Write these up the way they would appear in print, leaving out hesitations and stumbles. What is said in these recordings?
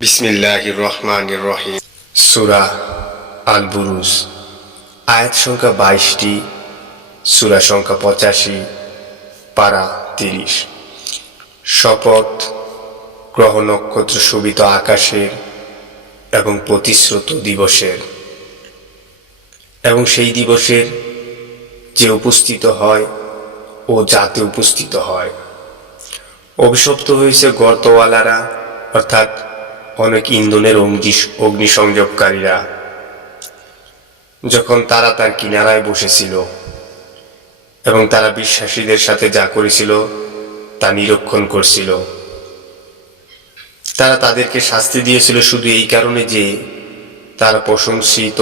বিসমিল্লাহির রহমানির রহিম। সূরা আল বুরুজ, আয়াত সংখ্যা 22টি, সূরা সংখ্যা 85, পারা 30। শপথ গ্রহ নক্ষত্র শোভিত আকাশের এবং প্রতিশ্রুত দিবসের, এবং সেই দিবসের যে উপস্থিত হয় ও যাতে উপস্থিত হয়। অভিশপ্ত হয়েছে গর্তওয়ালারা, অর্থাৎ অনেক ইন্ধনের অগ্নিসংযোগকারীরা, যখন তারা তার কিনারায় বসেছিল এবং তারা বিশ্বাসীদের সাথে যা করেছিল তা নিরীক্ষণ করছিল। তারা তাদেরকে শাস্তি দিয়েছিল শুধু এই কারণে যে তারা প্রশংসিত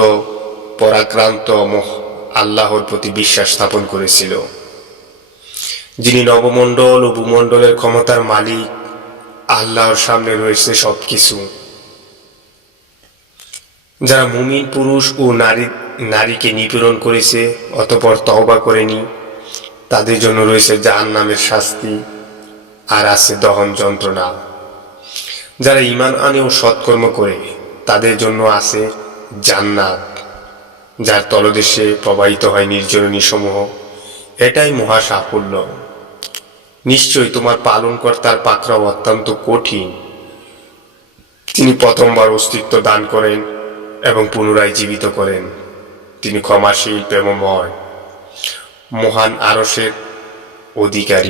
পরাক্রান্ত আল্লাহর প্রতি বিশ্বাস স্থাপন করেছিল, যিনি নবমণ্ডল ও ভূমণ্ডলের ক্ষমতার মালিক। আল্লাহর সামনে রয়েছে সবকিছু। যারা মুমিন পুরুষ ও নারীকে নিপীড়ন করেছে অতঃপর তওবা করেনি, তাদের জন্য রয়েছে জাহান্নামের শাস্তি আর আছে দহন যন্ত্রণা। যারা ঈমান আনে ও সৎকর্ম করে তাদের জন্য আছে জান্নাত, যার তলদেশে প্রবাহিত হয় নির্ঝরণী সমূহ। এটাই মহা সাফল্য। নিশ্চয়ই তোমার পালনকর্তার পাকড়াও অত্যন্ত কঠিন। তিনি প্রথমবার অস্তিত্ব দান করেন এবং পুনরায় জীবিত করেন। তিনি ক্ষমাশীল, প্রেমময়, মহান আরশের অধিকারী।